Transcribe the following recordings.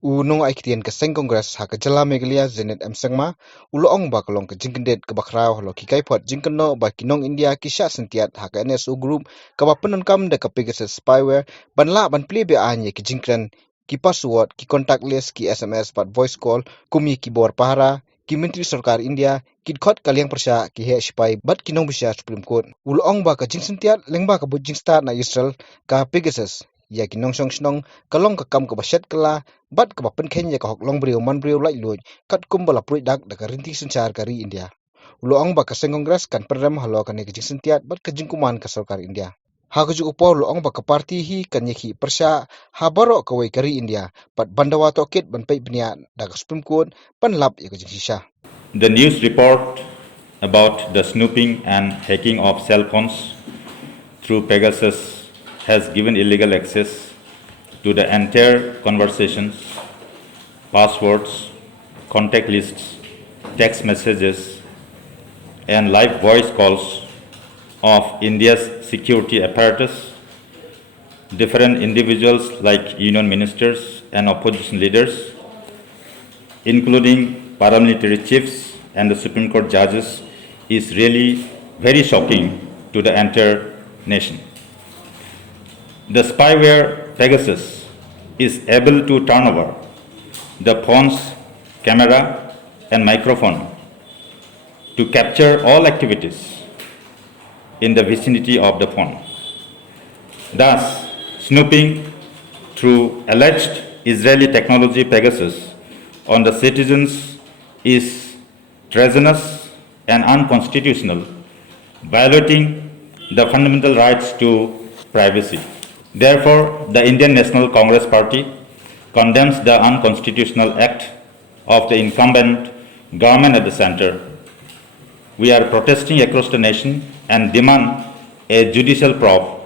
Unong aiktian ke seng kongres ha ke jala megalia Zenith Sangma uloong ba kolong ke jingkendet ke bakrao halo ki kaipot jingkeno ba kinong India ki jingsyntiat ha ke NSU group ke ba penenkam de ke Pegasus spyware ban la ban pli be anye ki jingkren ki password ki contact list ki SMS pat voice call kumi ki bor pahara ki menteri sarkar India ki khot kaliang persya ki he spy bat kinong bisya Supreme Court uloong ba ke jingsyntiat lengba ke bujing start na Israel ka Pegasus ya ki nongshong snong kalong ka kam ka baset kala bat ka jingpynkheiñ ya ka hok longbriew manbriew lai luj kat kumbala pruit dak da ka rinti sunchar kari India uloong ba ka seng kongres kan perem halo kan ke jingsyntiat bat ka jingkuman ka sarkar India ha ka ju upor uloong ba ka parti hi kan yeki persya ha baro ka wei kari India pat bandawa to kit ban pei bnia da ka Supreme Court pan lap ya ka jingsisha. The news report about the snooping and hacking of cell phones through Pegasus has given illegal access to the entire conversations, passwords, contact lists, text messages, and live voice calls of India's security apparatus, different individuals like union ministers and opposition leaders, including paramilitary chiefs and the Supreme Court judges, is really very shocking to the entire nation. The spyware Pegasus is able to turn over the phone's camera and microphone to capture all activities in the vicinity of the phone. Thus, snooping through alleged Israeli technology Pegasus on the citizens is treasonous and unconstitutional, violating the fundamental rights to privacy. Therefore, the Indian National Congress Party condemns the unconstitutional act of the incumbent government at the center. We are protesting across the nation and demand a judicial probe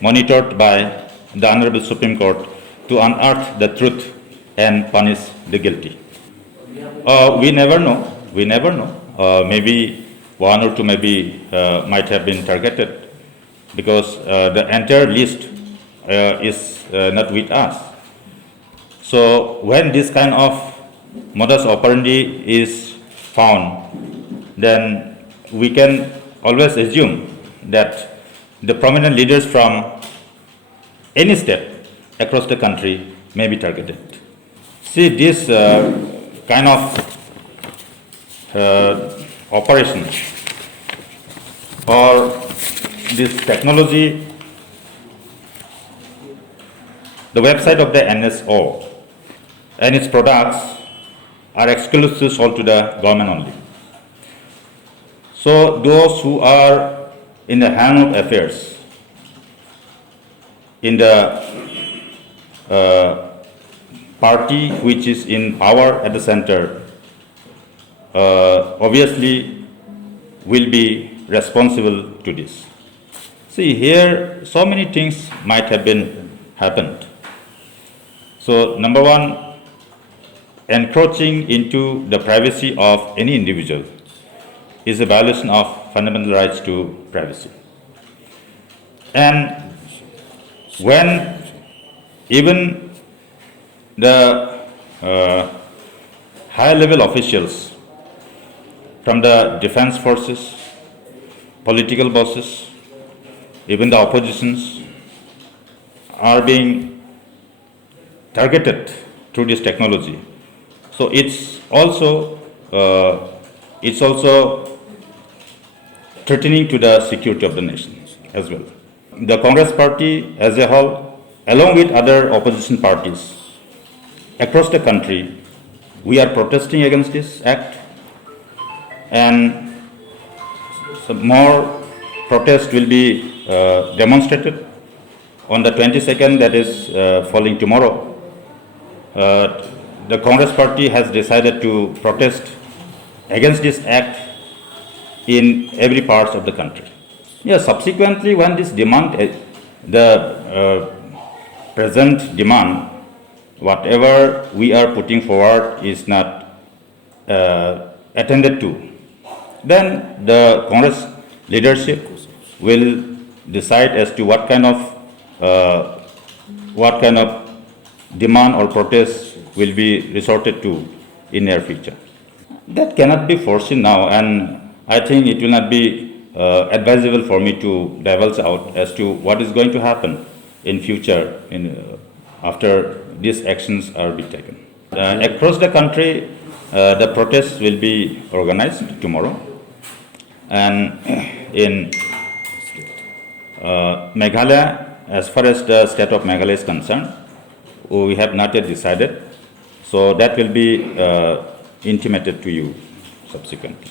monitored by the Honorable Supreme Court to unearth the truth and punish the guilty. We never know. Maybe one or two might have been targeted because the entire list is not with us. So when this kind of modus operandi is found, then we can always assume that the prominent leaders from any state across the country may be targeted. See, this kind of operation or this technology, the website of the NSO and its products are exclusive sold to the government only. So those who are in the hand of affairs, in the party which is in power at the center, obviously will be responsible to this. See, here so many things might have been happened. So number one, encroaching into the privacy of any individual is a violation of fundamental rights to privacy. And when even the high-level officials from the defense forces, political bosses, even the oppositions are being targeted through this technology. So it's also threatening to the security of the nation as well. The Congress party as a whole, along with other opposition parties across the country, we are protesting against this act, and some more protest will be demonstrated on the 22nd, that is falling tomorrow. The Congress party has decided to protest against this act in every part of the country. Yeah, subsequently, when this demand, the present demand, whatever we are putting forward is not attended to, then the Congress leadership will decide as to what kind of demand or protest will be resorted to in near future. That cannot be foreseen now, and I think it will not be advisable for me to divulge out as to what is going to happen in future after these actions are be taken. Across the country, the protests will be organized tomorrow, and in Meghalaya, as far as the state of Meghalaya is concerned, we have not yet decided, so that will be intimated to you subsequently.